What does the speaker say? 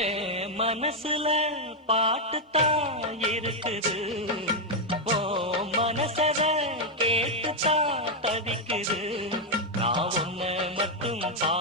என் மனசுல பாட்டுத்தான் இருக்குது, ஓ மனசத கேட்டுத்தான் தவிக்குது. நான் ஒன்ன மட்டும்